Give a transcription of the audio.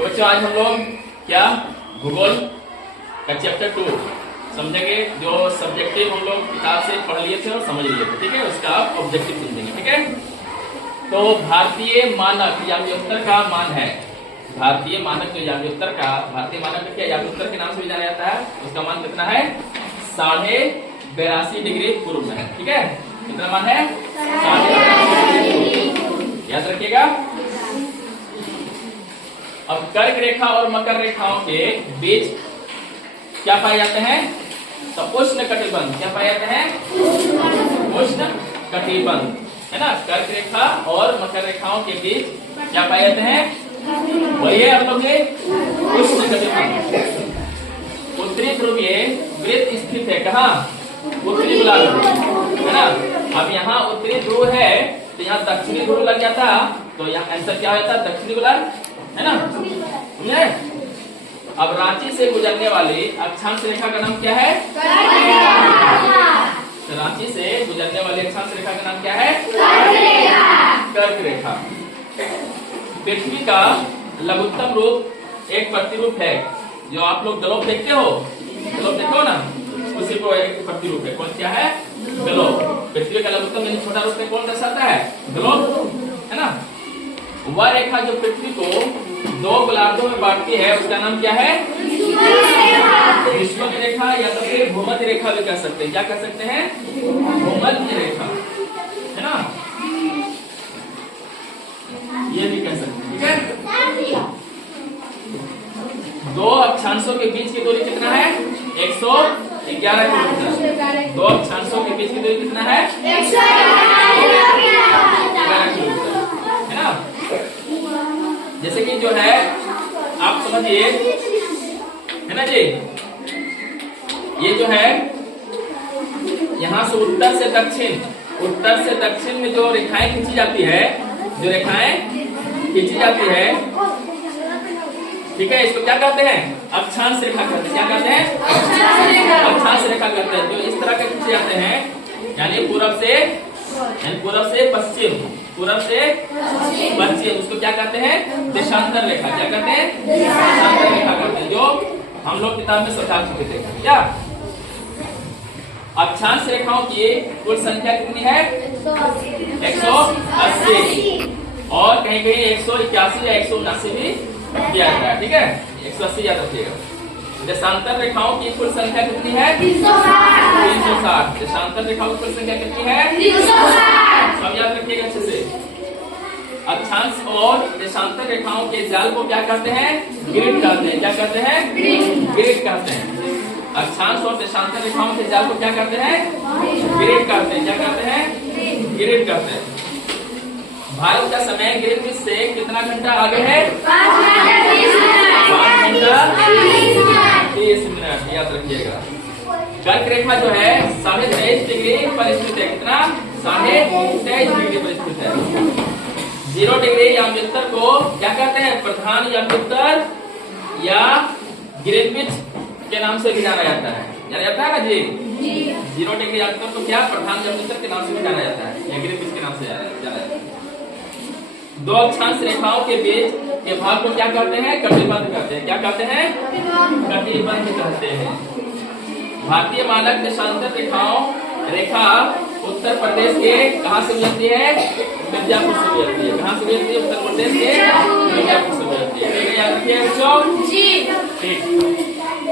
तो बच्चों आज हम लोग क्या भूगोल का चैप्टर 2 समझेंगे। जो सब्जेक्टिव हम लोग किताब से पढ़ लिए थे और समझ लिए थे, ठीक है, उसका आप ऑब्जेक्टिव समझेंगे। ठीक है, तो भारतीय मानक याम्योत्तर का मान है, भारतीय मानक जो याम्योत्तर का, भारतीय मानक क्या याम्योत्तर के नाम से भी जाना जाता है, उसका मान कितना है 82.5 डिग्री पूर्व में है। ठीक है, कितना मान है 82.5, याद रखिएगा। अब कर्क रेखा और मकर रेखाओं के बीच क्या पाए जाते हैं, तो उष्ण कटिबंध। क्या पाए जाते हैं, उष्ण कटिबंध, है ना। कर्क रेखा और मकर रेखाओं के बीच क्या पाए जाते हैं, वही है आप लोग उष्ण कटिबंध। उत्तरी ध्रुवीय वृत्त स्थित है कहाँ, उत्तरी गोलार्ध, है ना। अब यहाँ उत्तरी ध्रुव है तो यहाँ दक्षिणी ध्रुव लग जाता, तो यहाँ आंसर क्या होता है दक्षिणी गोलार्ध, है ना, समझे। अब रांची से गुजरने वाली अक्षांश रेखा का नाम क्या है, तो रांची से गुजरने वाली अक्षांश रेखा का नाम क्या है, कर्क रेखा। पृथ्वी का लघुत्तम रूप एक प्रतिरूप है, जो आप लोग ग्लोब देखते हो, ग्लोब देखो ना, उसी को एक प्रतिरूप है, कौन क्या है, ग्लोब। पृथ्वी का लघुत्तम यानी छोटा रूप में कौन दर्शाता है, ग्लोब, है ना। वह रेखा जो पृथ्वी को दो गोलार्धों में बांटती है उसका नाम क्या है, विषुवत रेखा, या तो फिर भूमध्य रेखा भी कह सकते हैं। क्या कह सकते हैं, भूमध्य रेखा, है ना, ये भी कह सकते हैं। ठीक है, दो अक्षांशों के बीच की दूरी कितना है, 111 किलोमीटर। दो अक्षांशों के बीच की दूरी कितना है, 111 किलोमीटर, है ना। जैसे कि जो है आप समझिए, है ना जी, ये जो है यहाँ से उत्तर से दक्षिण, उत्तर से दक्षिण में जो रेखाएं खींची जाती है, जो रेखाएं खींची जाती है, ठीक है, इसको क्या कहते हैं, अक्षांश रेखा कहते हैं। क्या कहते हैं, अक्षांश रेखा कहते हैं। जो इस तरह के खींचे जाते हैं, यानी पूरब से पश्चिम, पूरब से पश्चिम, उसको क्या कहते हैं, देशांतर रेखा। क्या कहते हैं, देशांतर रेखा कहते हैं, जो हम लोग किताब में समझा चुके थे। क्या अक्षांश रेखाओं की कुल संख्या कितनी है, 180, और कहीं कहीं 181 या 179 भी किया गया है। ठीक है, 180 याद रखिएगा। देशांतर रेखाओं की कुल संख्या कितनी है, 360। देशांतर रेखाओं की कुल संख्या कितनी है, 360। सब याद रखिएगा अच्छे से। अक्षांश और देशांतर रेखाओं के जाल को क्या कहते हैं, ग्रिड कहते हैं। क्या कहते हैं, ग्रिड कहते हैं। अक्षांश और देशांतर रेखाओं के जाल को क्या कहते हैं, ग्रिड कहते हैं। क्या कहते हैं, ग्रिड कहते हैं। भारत का समय ग्रीनविच से कितना घंटा आगे है, 5 घंटा 30 मिनट, याद रखिएगा। कर्क रेखा जो है 23.5 डिग्री पर स्थित है। कितना, 23.5 डिग्री पर स्थित है। 0 डिग्री याम्योत्तर को क्या कहते हैं, प्रधान याम्योत्तर या ग्रीनविच के नाम से भी जाना जाता है। जाना जाता है ना जी, 0 डिग्री याम्योत्तर को क्या, प्रधान याम्योत्तर के नाम से भी जाना जाता है, या ग्रीनविच के नाम से जाना जाता है। दो अक्षांश रेखाओं के बीच के भाग को क्या कहते हैं, कटिबंध कहते हैं। क्या कहते हैं, कटिबंध कहते हैं। भारतीय मानक देशांतर रेखा उत्तर प्रदेश के कहाँ से मिलती है, मिर्जापुर से मिलती है। कहाँ से मिलती है, उत्तर प्रदेश के मिर्जापुर से मिलती है। याद रखिए बच्चों, ठीक।